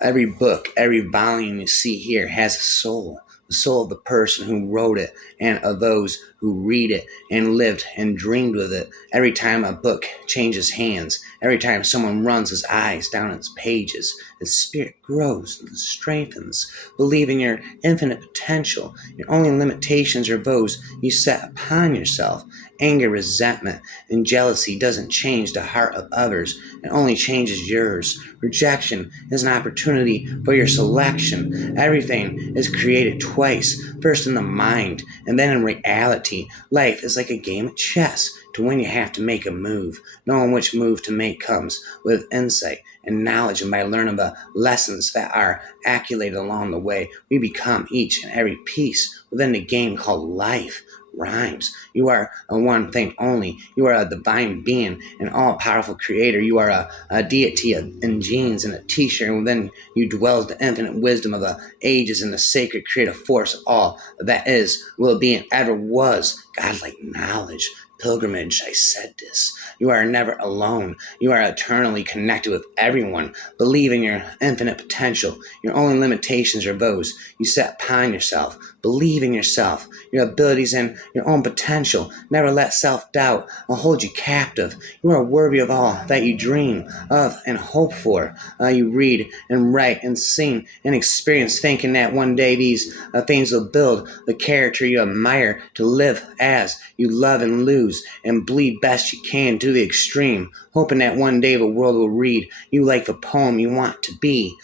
Every book, every volume you see here has a soul. The soul of the person who wrote it and of those who read it and lived and dreamed with it. Every time a book changes hands, every time someone runs his eyes down its pages, its spirit grows and strengthens. Believe in your infinite potential. Your only limitations are those you set upon yourself. Anger, resentment, and jealousy doesn't change the heart of others. It only changes yours. Rejection is an opportunity for your selection. Everything is created twice, first in the mind and then in reality. Life is like a game of chess. To win, you have to make a move. Knowing which move to make comes with insight and knowledge, and by learning the lessons that are accumulated along the way, we become each and every piece within the game called life. Rhymes. You are a one thing only. You are a divine being, an all powerful creator. You are a deity in genes and a t-shirt, and within you dwells the infinite wisdom of the ages and the sacred creative force of all that is, will be, and ever was. Godlike knowledge. Pilgrimage, I said this. You are never alone. You are eternally connected with everyone. Believe in your infinite potential. Your only limitations are those you set upon yourself. Believe in yourself, your abilities, and your own potential. Never let self-doubt hold you captive. You are worthy of all that you dream of and hope for. You read and write and sing and experience, thinking that one day these things will build the character you admire, to live as you love and lose and bleed best you can to the extreme, hoping that one day the world will read you like the poem you want to be.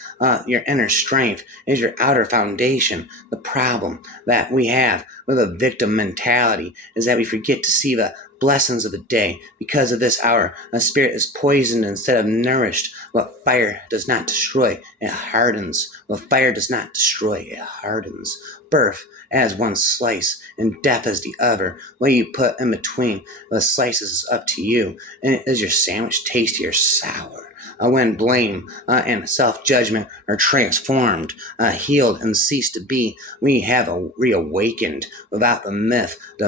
Your inner strength is your outer foundation. The problem that we have with a victim mentality is that we forget to see the blessings of the day. Because of this, our spirit is poisoned instead of nourished. What fire does not destroy, it hardens. What fire does not destroy, it hardens. Birth as one slice and death as the other. What you put in between the slices is up to you. And is your sandwich tasty or sour? When blame and self-judgment are transformed, healed, and cease to be, we have reawakened. Without the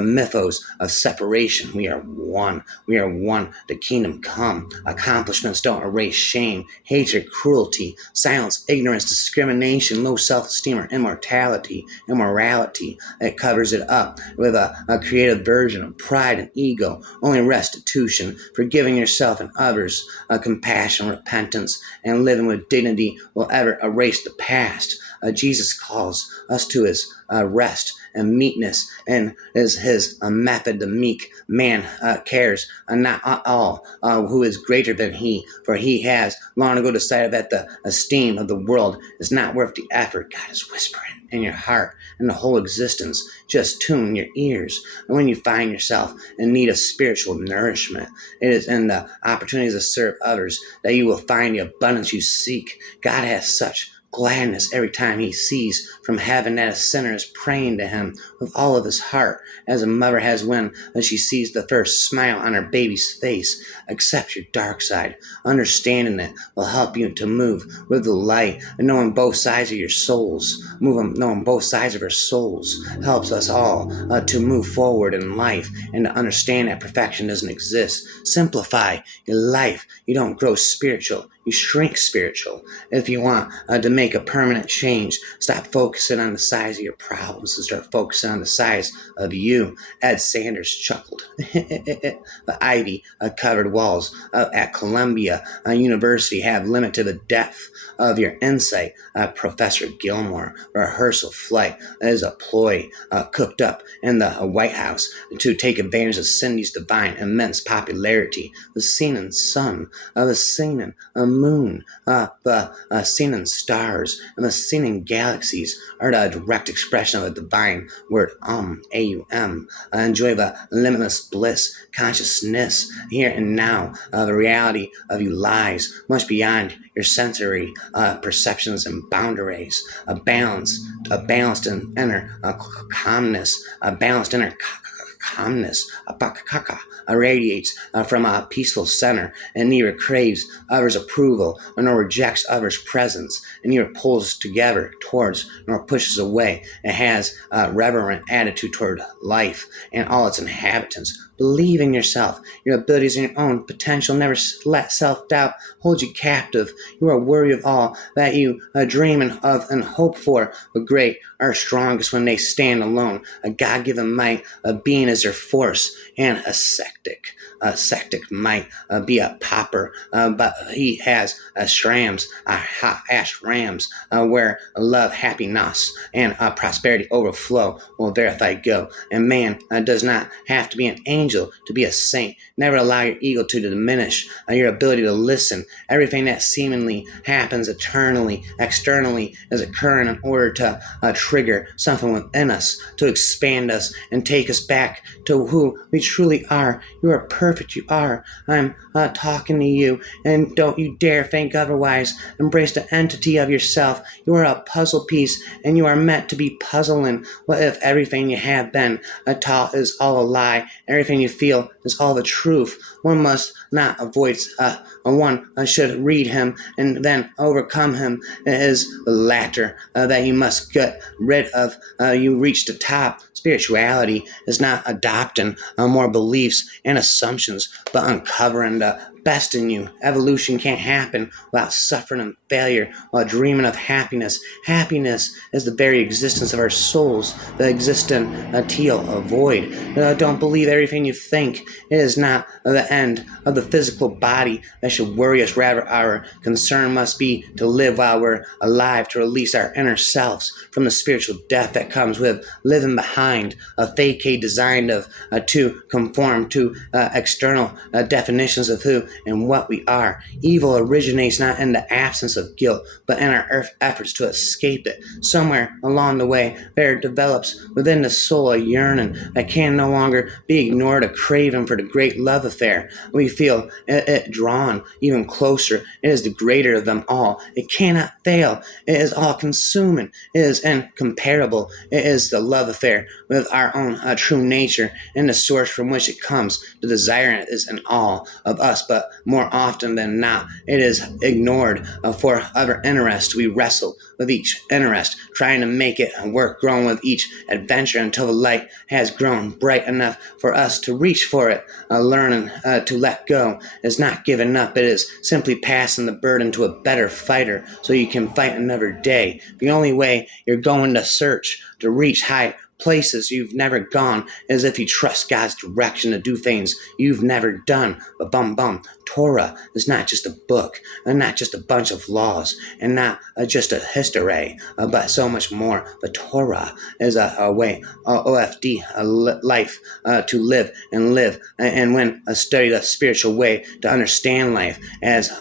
mythos of separation, we are one. We are one. The kingdom come. Accomplishments don't erase shame, hatred, cruelty, silence, ignorance, discrimination, low self-esteem, or immorality. It covers it up with a creative version of pride and ego. Only restitution, forgiving yourself and others, compassion, repentance, and living with dignity will ever erase the past. Jesus calls us to his rest and meekness, and is his method. The meek man cares not at all who is greater than he, for he has long ago decided that the esteem of the world is not worth the effort. God is whispering in your heart and the whole existence. Just tune your ears. And when you find yourself in need of spiritual nourishment, it is in the opportunities to serve others that you will find the abundance you seek. God has such gladness every time he sees from heaven that a sinner is praying to him with all of his heart, as a mother has when she sees the first smile on her baby's face. Accept your dark side. Understanding it will help you to move with the light, and knowing both sides of your souls. Knowing both sides of our souls helps us all to move forward in life and to understand that perfection doesn't exist. Simplify your life. You don't grow spiritual. You shrink spiritual. If you want to make a permanent change, stop focusing on the size of your problems and start focusing on the size of you. Ed Sanders chuckled. The ivy covered walls at Columbia University have limited the depth of your insight. Professor Gilmore, rehearsal flight is a ploy cooked up in the White House to take advantage of Cindy's divine immense popularity. The singing sun, the singing moon, the singing stars, and the singing galaxies are the direct expression of the divine word AUM. Enjoy the limitless bliss, consciousness, here and now. The reality of you lies much beyond your sensory perceptions and boundaries. A balanced and inner calmness, a balanced inner calmness, a bakakaka, radiates from a peaceful center, and neither craves others' approval nor rejects others' presence, and neither pulls together towards nor pushes away. It has a reverent attitude toward life and all its inhabitants. Believe in yourself, your abilities, and your own potential. Never let self doubt hold you captive. You are worthy of all that you dream of and hope for. But great are strongest when they stand alone. A God given might of being is their force, and a sectic might be a pauper, but he has shrams, ashrams, where love, happiness, and prosperity overflow will verify go. And man does not have to be an angel to be a saint. Never allow your ego to diminish your ability to listen. Everything that seemingly happens eternally, externally, is occurring in order to trigger something within us, to expand us and take us back to who we truly are. You are perfect. You are. I'm talking to you, and don't you dare think otherwise. Embrace the entity of yourself. You are a puzzle piece, and you are meant to be puzzling. What if everything you have been taught is all a lie? Everything you feel is all the truth. One must not avoid one should read him and then overcome him. It is the latter that you must get rid of. You reach the top. Spirituality is not adopting more beliefs and assumptions, but uncovering the best in you. Evolution can't happen without suffering and failure, while dreaming of happiness. Happiness is the very existence of our souls, the existent teal, a void. Don't believe everything you think. It is not the end of the physical body that should worry us. Rather, our concern must be to live while we're alive, to release our inner selves from the spiritual death that comes with living behind a facade designed to conform to external definitions of who and what we are. Evil originates not in the absence of guilt, but in our efforts to escape it. Somewhere along the way, there develops within the soul a yearning that can no longer be ignored, a craving for the great love affair. We feel it drawn even closer. It is the greater of them all. It cannot fail. It is all consuming. It is incomparable. It is the love affair with our own true nature and the source from which it comes. The desire is in all of us, but more often than not, it is ignored for other interests. We wrestle with each interest, trying to make it work, growing with each adventure until the light has grown bright enough for us to reach for it. Learning to let go is not giving up. It is simply passing the burden to a better fighter so you can fight another day. The only way you're going to search to reach high places you've never gone is if you trust God's direction to do things you've never done. But Torah is not just a book, and not just a bunch of laws, and not just a history, but so much more. The Torah is a way, OFD, a life to live and live, and when I study the spiritual way to understand life, as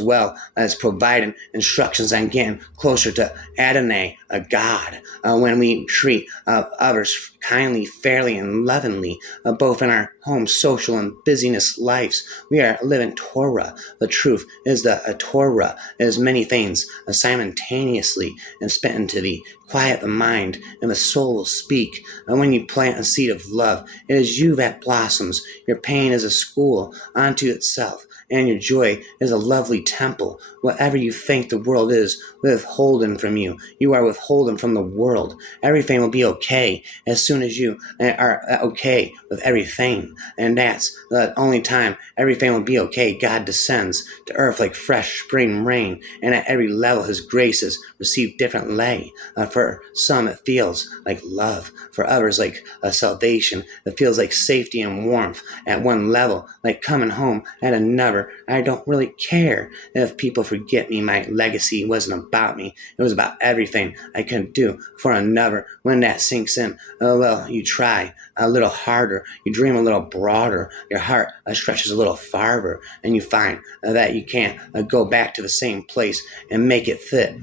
well as providing instructions on getting closer to Adonai, a God. When we treat others kindly, fairly, and lovingly, both in our home, social, and busyness lives, we are living Torah. The truth is that a Torah is many things simultaneously, and spit into thee. Quiet the mind, and the soul will speak. And when you plant a seed of love, it is you that blossoms. Your pain is a school unto itself, and your joy is a lovely temple. Whatever you think the world is withholding from you, you are withholding from the world. Everything will be okay as soon as you are okay with everything. And that's the only time everything will be okay. God descends to earth like fresh spring rain, and at every level his graces receive different lay. For some it feels like love, for others like salvation. It feels like safety and warmth at one level, like coming home at another. I don't really care if people forget me. My legacy wasn't about me. It was about everything I could do for another. When that sinks in, well, you try a little harder, you dream a little broader, your heart stretches a little farther, and you find that you can't go back to the same place and make it fit.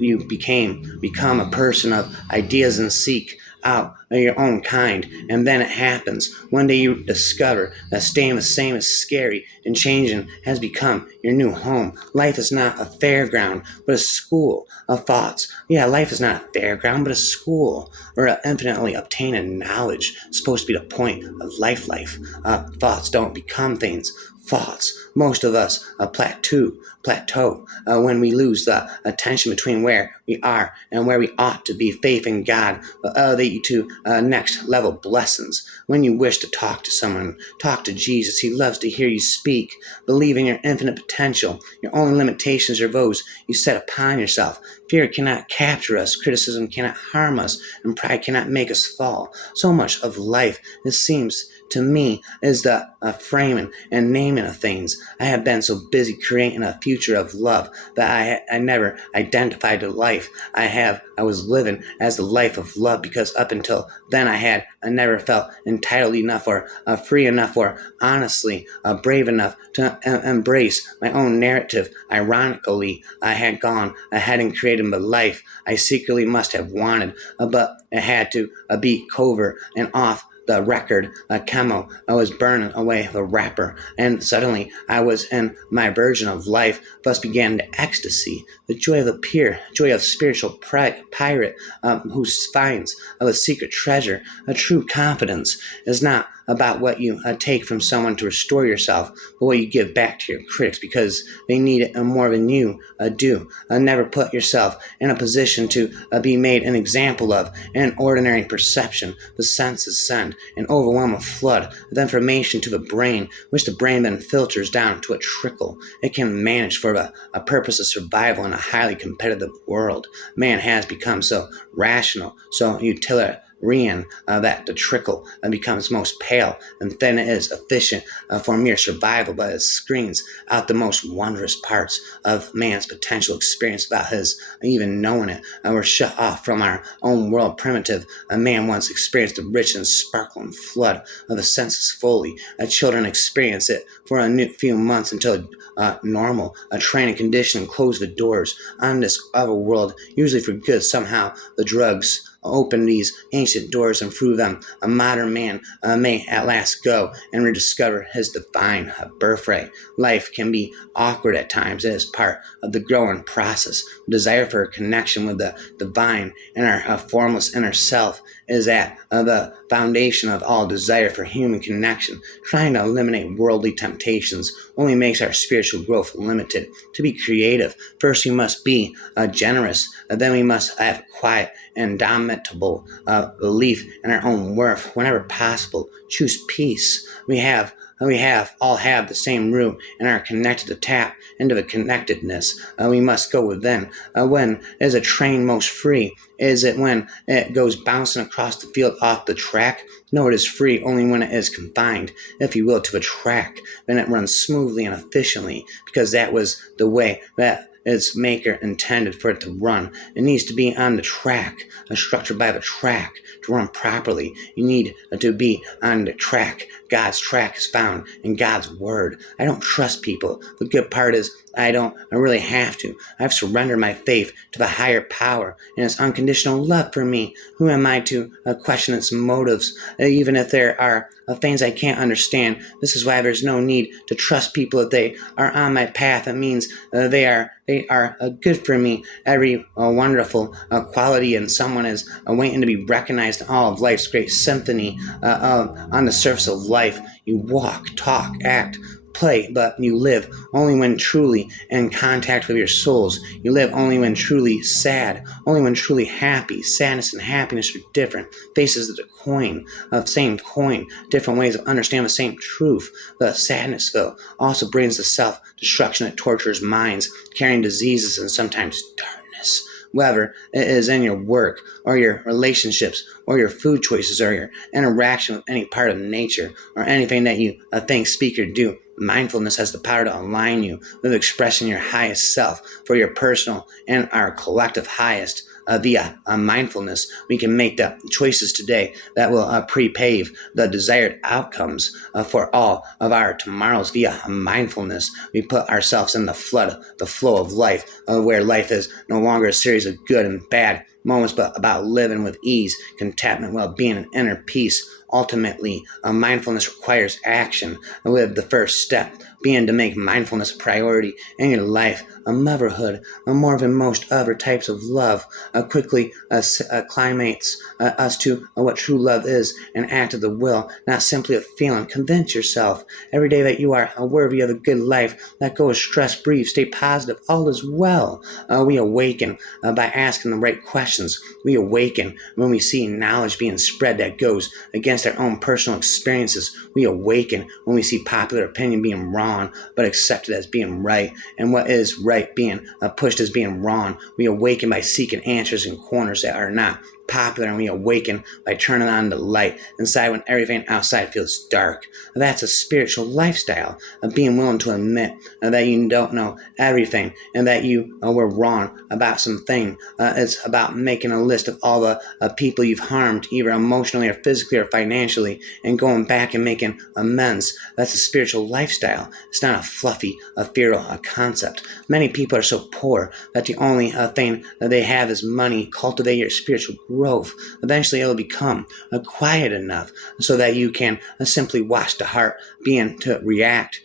You become a person of ideas and seek out of your own kind. And then it happens. One day you discover that staying the same is scary and changing has become your new home. Life is not a fairground, but a school of thoughts. Yeah, life is not a fairground, but a school where infinitely obtaining knowledge is supposed to be the point of life. Thoughts don't become things. Thoughts. Most of us plateau when we lose the attention between where we are and where we ought to be. Faith in God will elevate you to next level blessings. When you wish to talk to someone, talk to Jesus. He loves to hear you speak. Believe in your infinite potential. Your only limitations are those you set upon yourself. Fear cannot capture us, criticism cannot harm us, and pride cannot make us fall. So much of life, it seems to me, is the framing and naming of things. I have been so busy creating a future of love that I never identified the life I was living as the life of love, because up until then I never felt entitled enough or free enough or honestly brave enough to embrace my own narrative. Ironically, I had gone ahead and created the life I secretly must have wanted, but it had to be covert and off the record, a chemo. I was burning away the wrapper, and suddenly I was in my version of life. Thus began the ecstasy, the joy of the pure, joy of spiritual pirate who finds a secret treasure. A true confidence is not about what you take from someone to restore yourself, but what you give back to your critics because they need it more than you do. Never put yourself in a position to be made an example of. In ordinary perception, the senses send an overwhelming flood of information to the brain, which the brain then filters down to a trickle it can manage for a purpose of survival in a highly competitive world. Man has become so rational, so utilitarian that the trickle becomes most pale and thin. It is efficient for mere survival, but it screens out the most wondrous parts of man's potential experience without his even knowing it. We're shut off from our own world. Primitive man once experienced the rich and sparkling flood of the senses fully. Children experience it for a few months until normal, a training condition, and close the doors on this other world, usually for good. Somehow the drugs open these ancient doors, and through them a modern man may at last go and rediscover his divine birthright. Life can be awkward at times. It is part of the growing process. The desire for a connection with the divine and our formless inner self is at the foundation of all desire for human connection. Trying to eliminate worldly temptations only makes our spiritual growth limited. To be creative, first we must be generous, then we must have quiet and indomitable belief in our own worth. Whenever possible, choose peace. We all have the same root and are connected to tap into the connectedness. We must go within. When is a train most free? Is it when it goes bouncing across the field off the track? No, it is free only when it is confined, if you will, to the track. Then it runs smoothly and efficiently, because that was the way that its maker intended for it to run. It needs to be on the track, structured by the track. To run properly, you need to be on the track. God's track is found in God's word. I don't trust people. The good part is I really have to. I've surrendered my faith to the higher power and its unconditional love for me. Who am I to question its motives, even if there are things I can't understand? This is why there's no need to trust people if they are on my path. It means they are good for me. Every wonderful quality in someone is waiting to be recognized in all of life's great symphony on the surface of life. You walk, talk, act, play, but you live only when truly in contact with your souls. You live only when truly sad, only when truly happy. Sadness and happiness are different faces of the coin, same coin, different ways of understanding the same truth. The sadness, though, also brings the self-destruction that tortures minds, carrying diseases and sometimes darkness. Whether it is in your work or your relationships or your food choices or your interaction with any part of nature or anything that you think, speak, or do, mindfulness has the power to align you with expressing your highest self for your personal and our collective highest. Via mindfulness, we can make the choices today that will prepave the desired outcomes for all of our tomorrows. Via mindfulness, we put ourselves in the flow of life, where life is no longer a series of good and bad moments, but about living with ease, contentment, well-being, and inner peace. Ultimately, mindfulness requires action. With the first step being to make mindfulness a priority in your life. Motherhood, more than most other types of love, quickly climates us to what true love is, an act of the will, not simply a feeling. Convince yourself every day that you are worthy of a good life. Let go of stress, breathe, stay positive. All is well. We awaken by asking the right questions. We awaken when we see knowledge being spread that goes against our own personal experiences. We awaken when we see popular opinion being wrong, but accepted as being right, and what is right being pushed as being wrong. We awaken by seeking answers in corners that are not popular, and we awaken by turning on the light inside when everything outside feels dark. That's a spiritual lifestyle of being willing to admit that you don't know everything and that you were wrong about something. It's about making a list of all the people you've harmed, either emotionally or physically or financially, and going back and making amends. That's a spiritual lifestyle. It's not a fluffy, ethereal concept. Many people are so poor that the only thing that they have is money. Cultivate your spiritual growth. Eventually, it'll become quiet enough so that you can simply watch the heart begin to react,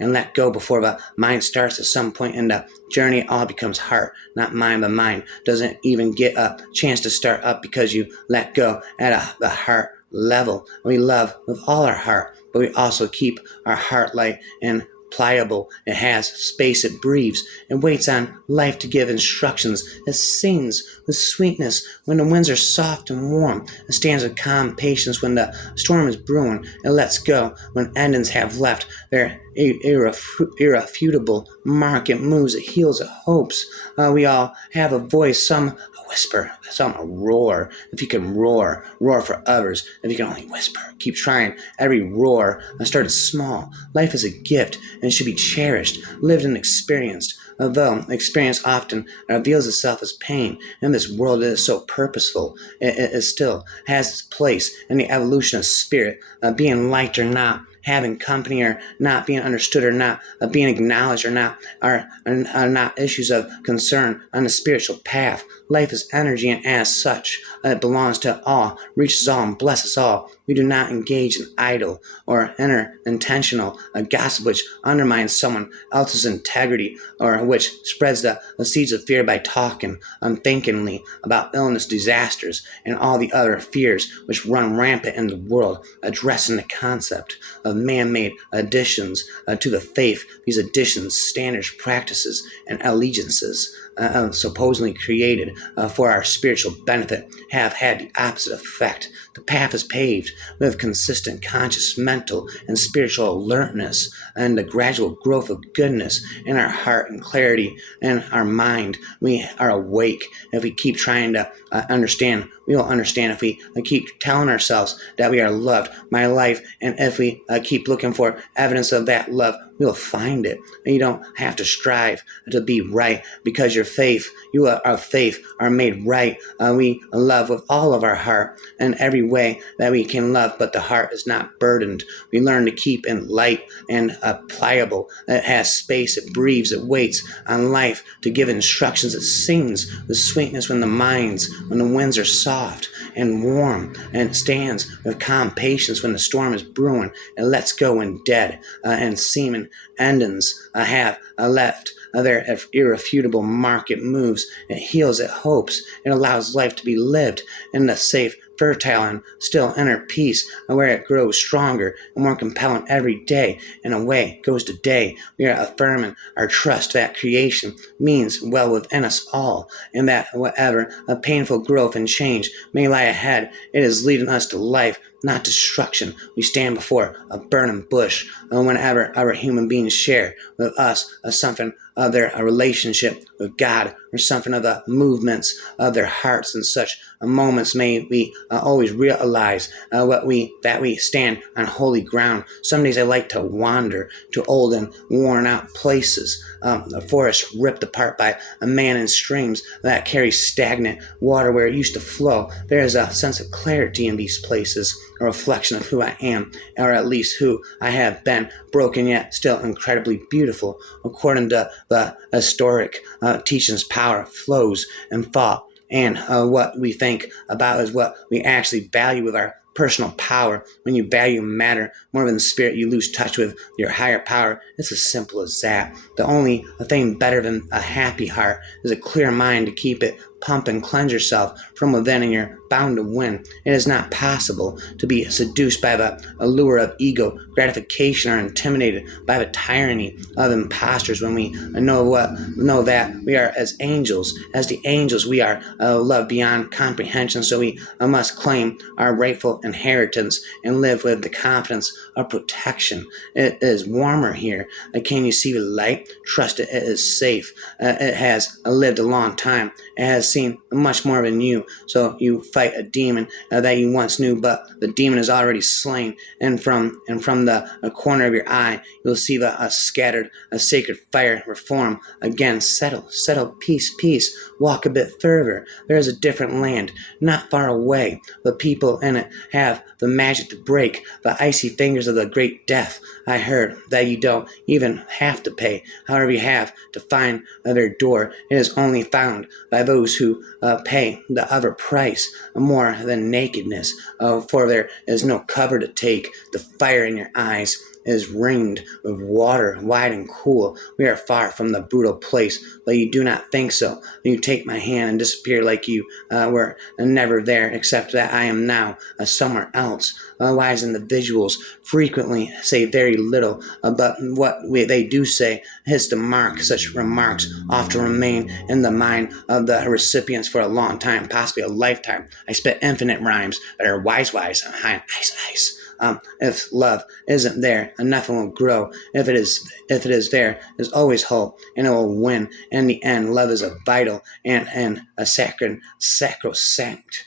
and let go before the mind starts. At some point in the journey, it all becomes heart, not mind. The mind doesn't even get a chance to start up because you let go at the heart level. We love with all our heart, but we also keep our heart light and pliable. It has space, it breathes, it waits on life to give instructions. It sings with sweetness when the winds are soft and warm. It stands with calm patience when the storm is brewing. It lets go when endings have left their irrefutable mark. It moves, it heals, it hopes. We all have a voice, some whisper, some roar. If you can roar, roar for others. If you can only whisper, keep trying. Every roar started small. Life is a gift and should be cherished, lived and experienced. Although experience often reveals itself as pain, in this world it is so purposeful, it still has its place in the evolution of spirit, being liked or not, having company or not, being understood or not, being acknowledged or not, are not issues of concern on the spiritual path. Life is energy, and as such, it belongs to all, reaches all, and blesses all. We do not engage in idle or intentional gossip which undermines someone else's integrity or which spreads the seeds of fear by talking unthinkingly about illness, disasters, and all the other fears which run rampant in the world, addressing the concept of man-made additions to the faith. These additions, standards, practices, and allegiances supposedly created for our spiritual benefit have had the opposite effect. The path is paved with consistent conscious mental and spiritual alertness and the gradual growth of goodness in our heart and clarity in our mind. We are awake. If we keep trying to understand, we will understand. If we keep telling ourselves that we are loved by life, and if we keep looking for evidence of that love, we'll find it. And you don't have to strive to be right because you are faith, are made right. We love with all of our heart and every way that we can love, but the heart is not burdened. We learn to keep in light and pliable. It has space, it breathes, it waits on life to give instructions. It sings with sweetness when the winds are soft and warm, and it stands with calm patience when the storm is brewing. It lets go when dead and seeming endings have left their irrefutable mark. It moves, it heals, it hopes, it allows life to be lived in the safe, fertile, and still inner peace, where it grows stronger and more compelling every day. And away goes the day. We are affirming our trust that creation means well within us all, and that whatever a painful growth and change may lie ahead, it is leading us to life, not destruction. We stand before a burning bush whenever our human beings share with us something of their relationship with God or something of the movements of their hearts. And such moments may we always realize that we stand on holy ground. Some days I like to wander to old and worn out places, a forest ripped apart by a man in streams that carry stagnant water where it used to flow. There is a sense of clarity in these places, a reflection of who I am, or at least who I have been, broken yet still incredibly beautiful. According to the historic teachings, power flows and thought and what we think about is what we actually value with our personal power. When you value matter more than the spirit, you lose touch with your higher power. It's as simple as that. The only thing better than a happy heart is a clear mind to keep it pump and cleanse yourself from within, and you're bound to win. It is not possible to be seduced by the allure of ego gratification or intimidated by the tyranny of impostors when we know that we are as angels. As the angels, we are loved beyond comprehension, so we must claim our rightful inheritance and live with the confidence of protection. It is warmer here. Can you see the light? Trust it. It is safe. It has lived a long time. It has seen much more than you. So you fight a demon that you once knew, but the demon is already slain. And from the corner of your eye, you'll see the scattered sacred fire reform again. Settle, peace. Walk a bit further. There is a different land, not far away. The people in it have the magic to break the icy fingers of the great death. I heard that you don't even have to pay. However, you have to find their door. It is only found by those who pay the other price, more than nakedness, for there is no cover to take. The fire in your eyes is ringed with water, wide and cool. We are far from the brutal place, but you do not think so. You take my hand and disappear like you were never there, except that I am now somewhere else. Wise individuals frequently say very little, but what they do say hits the mark. Such remarks often remain in the mind of the recipients for a long time, possibly a lifetime. I spit infinite rhymes that are wise, and high, ice. If love isn't there, nothing will grow. If it is there, there's always hope, and it will win. In the end, love is a vital and a sacrosanct.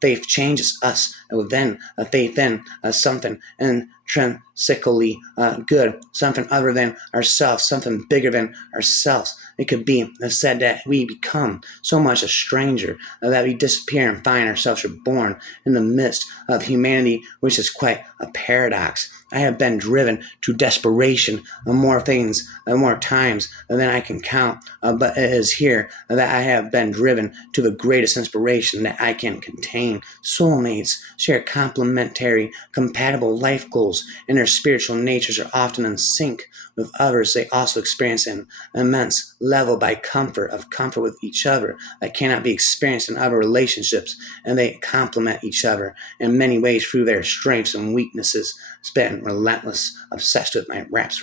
Faith changes us within. Faith in something intrinsically good, something other than ourselves, something bigger than ourselves. It could be said that we become so much a stranger that we disappear and find ourselves reborn in the midst of humanity, which is quite a paradox. I have been driven to desperation more times than I can count, but it is here that I have been driven to the greatest inspiration that I can contain. Soulmates share compatible life goals, and their spiritual natures are often in sync with others. They also experience an immense level of comfort with each other that cannot be experienced in other relationships, and they complement each other in many ways through their strengths and weaknesses. Spitting relentless, obsessed with my raps.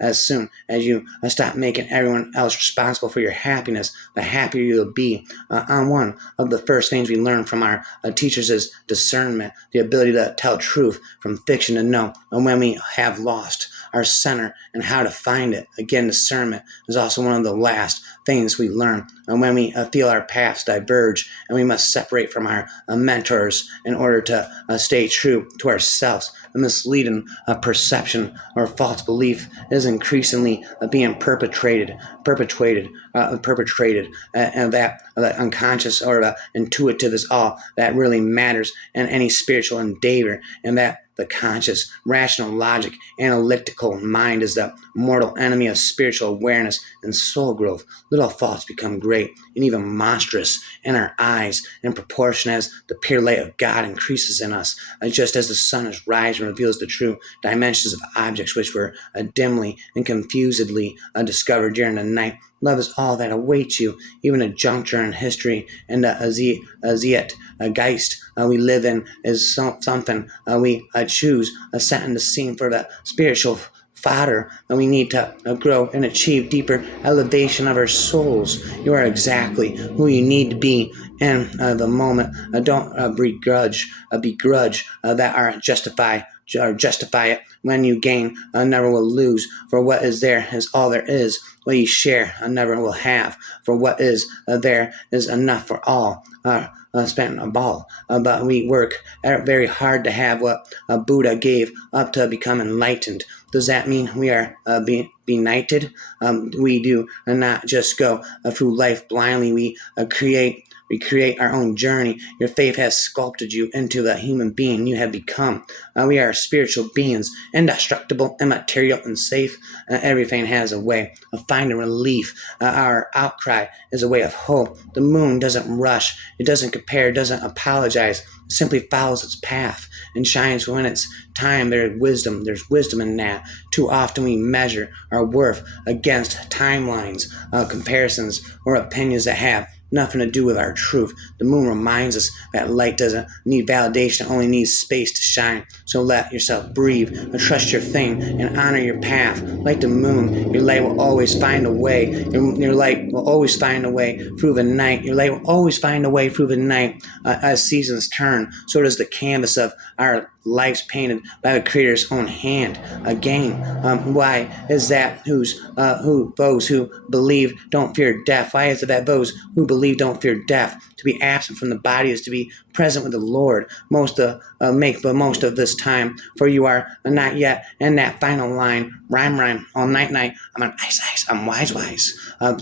As soon as you stop making everyone else responsible for your happiness, the happier you'll be. One of the first things we learn from our teachers is discernment, the ability to tell truth from fiction, to know when we have lost our center and how to find it. Again, discernment is also one of the last things we learn. And when we feel our paths diverge and we must separate from our mentors in order to stay true to ourselves, a misleading perception or false belief is increasingly being perpetrated, and that the unconscious or the intuitive is all that really matters in any spiritual endeavor, and that the conscious, rational, logic, analytical mind is the mortal enemy of spiritual awareness and soul growth. Little thoughts become great and even monstrous in our eyes in proportion as the pure light of God increases in us, just as the sun is rising and reveals the true dimensions of objects which were dimly and confusedly discovered during the night. Love is all that awaits you, even a juncture in history, and a Geist we live in is something we choose, setting the scene for the spiritual fodder, and we need to grow and achieve deeper elevation of our souls. You are exactly who you need to be in the moment. Don't begrudge that are justify it. When you gain, never will lose. For what is there is all there is. What you share, never will have. For what is there is enough for all. Spent a ball, but we work very hard to have what Buddha gave up to become enlightened. Does that mean we are benighted? We do not just go through life blindly. We create We create our own journey. Your faith has sculpted you into the human being you have become. We are spiritual beings, indestructible, immaterial, and safe. Everything has a way of finding relief. Our outcry is a way of hope. The moon doesn't rush, it doesn't compare, it doesn't apologize. It simply follows its path and shines when it's time. There's wisdom in that. Too often we measure our worth against timelines, comparisons, or opinions that have nothing to do with our truth. The moon reminds us that light doesn't need validation, it only needs space to shine. So let yourself breathe, trust your thing, and honor your path. Like the moon, your light will always find a way. Your light will always find a way through the night. Your light will always find a way through the night. As seasons turn, so does the canvas of our lives painted by the Creator's own hand. Again, why is that those who believe don't fear death? Why is it that those who believe don't fear death? To be absent from the body is to be present with the Lord. Make the most of this time, for you are not yet in that final line. Rhyme, all night. I'm on ice, I'm wise.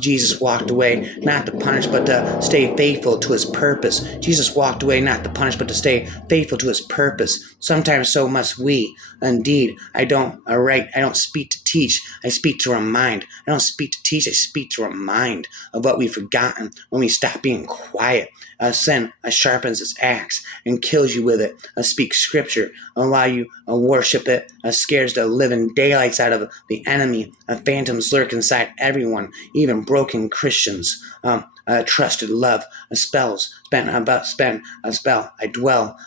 Jesus walked away not to punish, but to stay faithful to his purpose. Jesus walked away not to punish, but to stay faithful to his purpose. Sometimes so must we. Indeed, I don't speak to teach, I speak to remind. I don't speak to teach, I speak to remind of what we've forgotten when we stop being quiet. Sin sharpens its axe and kills you with it. Speak scripture, allow you worship it. Scares the living daylights out of the enemy. Phantoms lurk inside everyone, even broken Christians. Trusted love, spells, spent a spell. I dwell.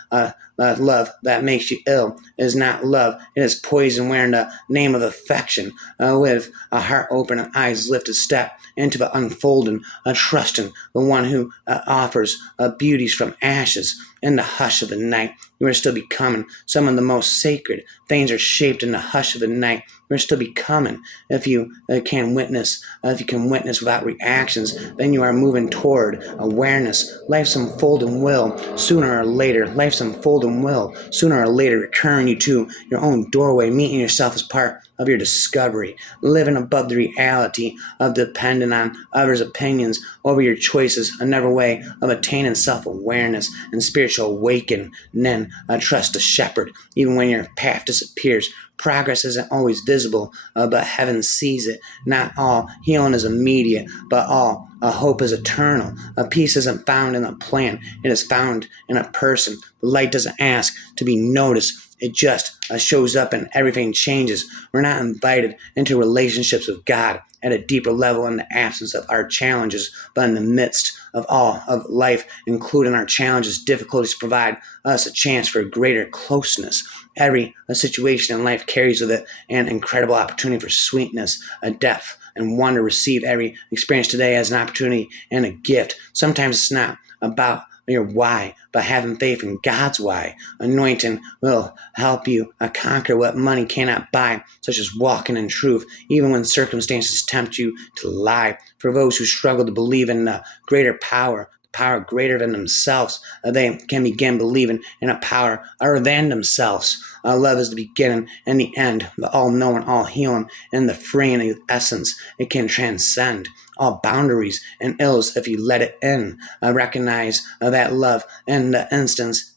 Love that makes you ill is not love. It is poison wearing the name of affection. With a heart open and eyes lifted, step into the unfolding, trusting the one who offers beauties from ashes. In the hush of the night, you are still becoming. Some of the most sacred things are shaped in the hush of the night. You are still becoming. If you can witness without reactions, then you are moving toward awareness. Life's unfolding will, sooner or later. Recurring you to your own doorway, meeting yourself as part of your discovery, living above the reality of depending on others' opinions over your choices, another way of attaining self-awareness and spiritual awakening. And then trust the shepherd, even when your path disappears. Progress isn't always visible, but heaven sees it. Not all healing is immediate, but all hope is eternal. Peace isn't found in a plan, it is found in a person. The light doesn't ask to be noticed. It just shows up and everything changes. We're not invited into relationships with God at a deeper level in the absence of our challenges, but in the midst of all of life, including our challenges, difficulties provide us a chance for greater closeness. Every situation in life carries with it an incredible opportunity for sweetness, a depth, and wonder. Receive every experience today as an opportunity and a gift. Sometimes it's not about your why, but having faith in God's why. Anointing will help you conquer what money cannot buy, such as walking in truth, even when circumstances tempt you to lie. For those who struggle to believe in the greater power greater than themselves, they can begin believing in a power other than themselves. Love is the beginning and the end, the all-knowing, all-healing, and the freeing essence. It can transcend all boundaries and ills if you let it in. Recognize that love and that instance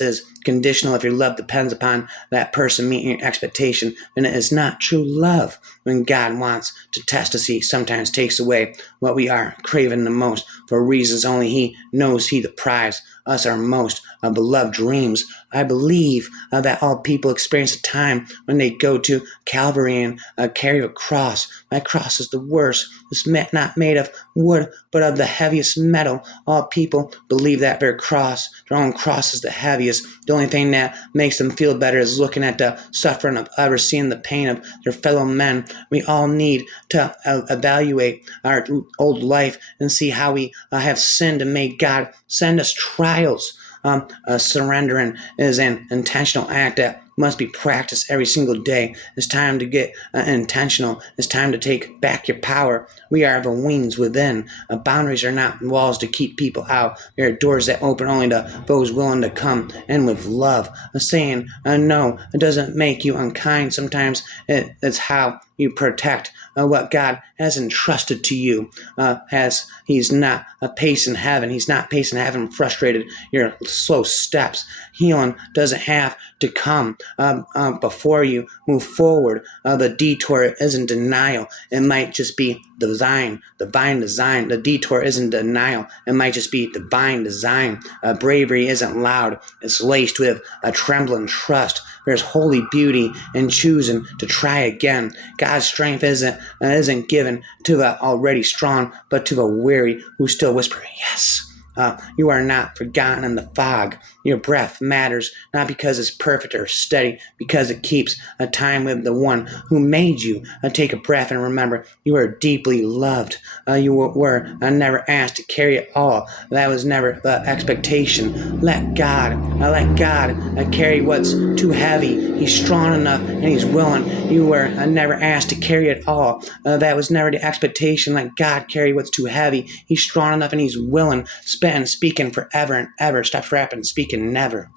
is conditional. If your love depends upon that person meeting your expectation, then it is not true love. When God wants to test us, he sometimes takes away what we are craving the most for reasons only he knows. He deprives us our most beloved dreams. I believe that all people experience a time when they go to Calvary and carry a cross. My cross is the worst. It's not made of wood, but of the heaviest metal. All people believe that their own cross is the heaviest. The only thing that makes them feel better is looking at the suffering of others, seeing the pain of their fellow men. We all need to evaluate our old life and see how we have sinned and made God send us trials. Surrendering is an intentional act that must be practiced every single day. It's time to get intentional. It's time to take back your power. We are the wings within. Boundaries are not walls to keep people out. They are doors that open only to those willing to come in with love. Saying no, it doesn't make you unkind. Sometimes it's how You protect what God has entrusted to you. He's not pacing heaven. He's not pacing heaven frustrated your slow steps. Healing doesn't have to come before you move forward. The detour isn't denial. It might just be divine design. The detour isn't denial. It might just be divine design. Bravery isn't loud. It's laced with a trembling trust. There's holy beauty in choosing to try again. God's strength isn't given to the already strong, but to the weary who still whisper, yes. You are not forgotten in the fog. Your breath matters not because it's perfect or steady, because it keeps a time with the one who made you. Take a breath and remember you are deeply loved. You were never asked to carry it all. That was never the expectation. Let God carry what's too heavy. He's strong enough and he's willing. You were never asked to carry it all. That was never the expectation. Let God carry what's too heavy. He's strong enough and he's willing. Spitting, speaking forever and ever. Stop rapping, speaking never.